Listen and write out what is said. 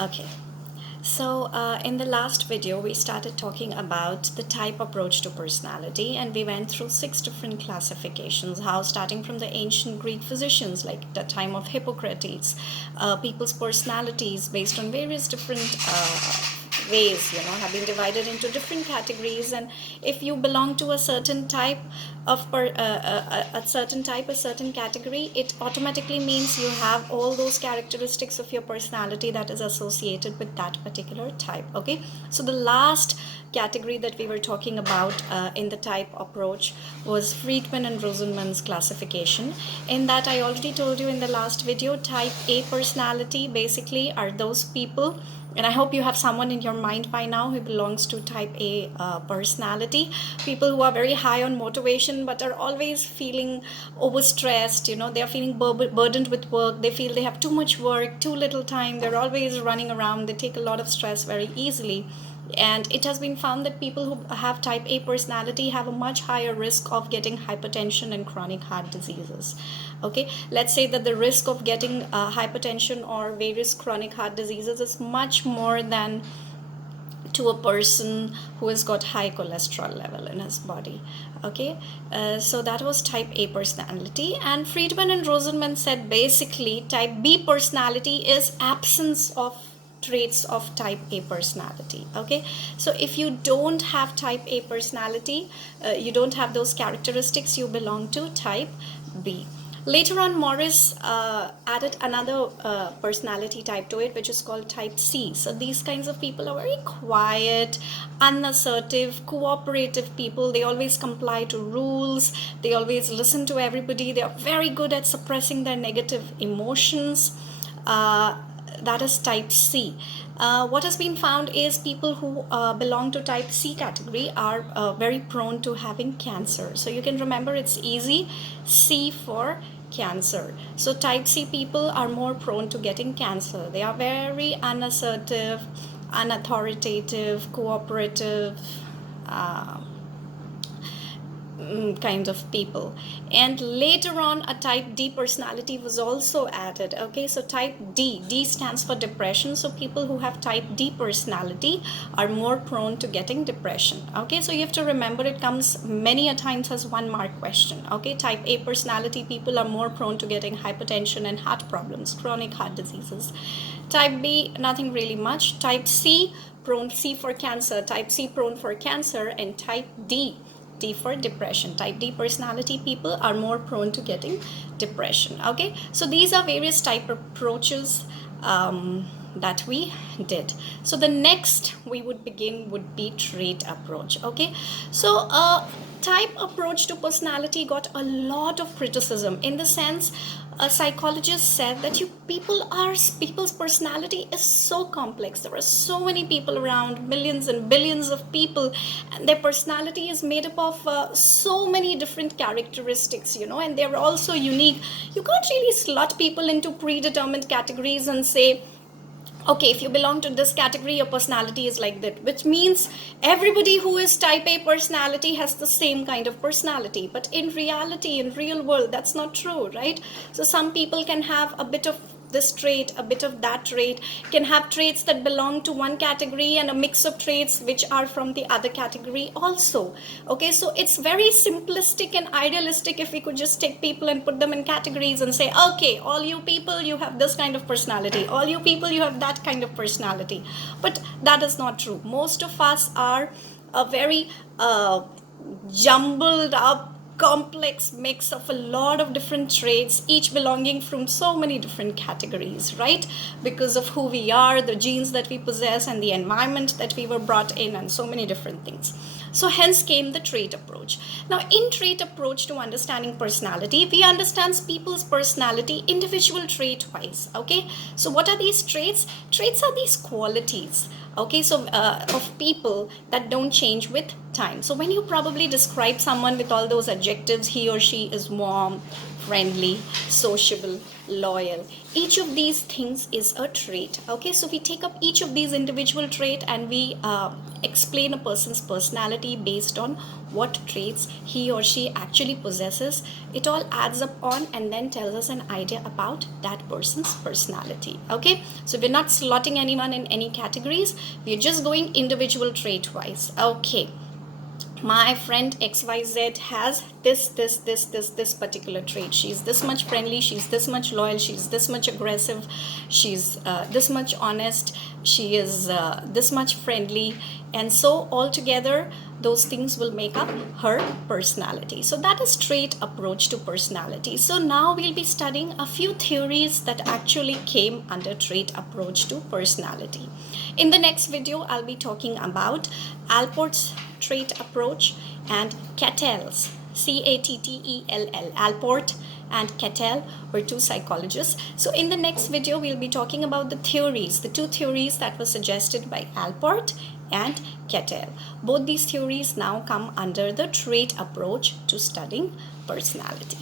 Okay. So, in the last video, we started talking about the type approach to personality, and we went through 6 different classifications. How, starting from the ancient Greek physicians, like the time of Hippocrates, people's personalities based on various different ways, have been divided into different categories. And if you belong to a certain type a certain type, a certain category, it automatically means you have all those characteristics of your personality that is associated with that particular type. Okay, so the last category that we were talking about in the type approach was Friedman and Rosenman's classification. In that, I already told you in the last video, type A personality basically are those people, and I hope you have someone in your mind by now who belongs to type A personality. People who are very high on motivation but are always feeling overstressed. They are feeling burdened with work. They feel they have too much work, too little time. They're always running around. They take a lot of stress very easily. And it has been found that people who have type A personality have a much higher risk of getting hypertension and chronic heart diseases. Okay, let's say that the risk of getting hypertension or various chronic heart diseases is much more than to a person who has got high cholesterol level in his body. Okay, so that was type A personality. And Friedman and Rosenman said basically type B personality is absence of traits of type A personality. Okay, so if you don't have type A personality, you don't have those characteristics, you belong to type B. Later on, Morris added another personality type to it, which is called type C. So these kinds of people are very quiet, unassertive, cooperative people. They always comply to rules. They always listen to everybody. They are very good at suppressing their negative emotions. That is type C. What has been found is people who belong to type C category are very prone to having cancer. So you can remember it's easy, C for cancer. So type C people are more prone to getting cancer. They are very unassertive, unauthoritative, cooperative, kind of people. And later on, a type D personality was also added. Okay, so type D stands for depression. So people who have type D personality are more prone to getting depression. Okay, so you have to remember it comes many a times as 1 mark question. Okay, type A personality people are more prone to getting hypertension and heart problems, chronic heart diseases. Type B, nothing really much. Type C, prone, C for cancer. Type C prone for cancer. And type D for depression. Type D personality people are more prone to getting depression. Okay, so these are various type approaches that we did. So the next we would begin would be trait approach. Okay, so type approach to personality got a lot of criticism, in the sense a psychologist said that people's personality is so complex. There are so many people around, millions and billions of people, and their personality is made up of so many different characteristics, and they're also unique. You can't really slot people into predetermined categories and say, okay, if you belong to this category, your personality is like that, which means everybody who is type A personality has the same kind of personality. But in reality, in real world, that's not true, right? So some people can have a bit of this trait, a bit of that trait, can have traits that belong to one category and a mix of traits which are from the other category also. Okay, so it's very simplistic and idealistic if we could just take people and put them in categories and say, okay, all you people, you have this kind of personality, all you people, you have that kind of personality. But that is not true. Most of us are a very jumbled up, complex mix of a lot of different traits, each belonging from so many different categories, right? Because of who we are, the genes that we possess, and the environment that we were brought in, and so many different things. So hence came the trait approach. Now, in trait approach to understanding personality, we understand people's personality individual trait wise. Okay, so what are these traits? Traits are these qualities, okay, so of people that don't change with time. So when you probably describe someone with all those adjectives, he or she is warm, friendly, sociable, loyal. Each of these things is a trait. Okay, so we take up each of these individual trait and we explain a person's personality based on what traits he or she actually possesses. It all adds up on and then tells us an idea about that person's personality. Okay, so we're not slotting anyone in any categories, we're just going individual trait wise. Okay, my friend XYZ has this particular trait. She's this much friendly, she's this much loyal, she's this much aggressive, she's this much honest, she is this much friendly, and so altogether those things will make up her personality. So that is trait approach to personality. So now we'll be studying a few theories that actually came under trait approach to personality. In the next video, I'll be talking about Alport's trait approach and Cattell's, Cattell. Alport and Cattell were two psychologists. So in the next video, we'll be talking about the theories, the two theories that were suggested by Alport and Cattell. Both these theories now come under the trait approach to studying personality.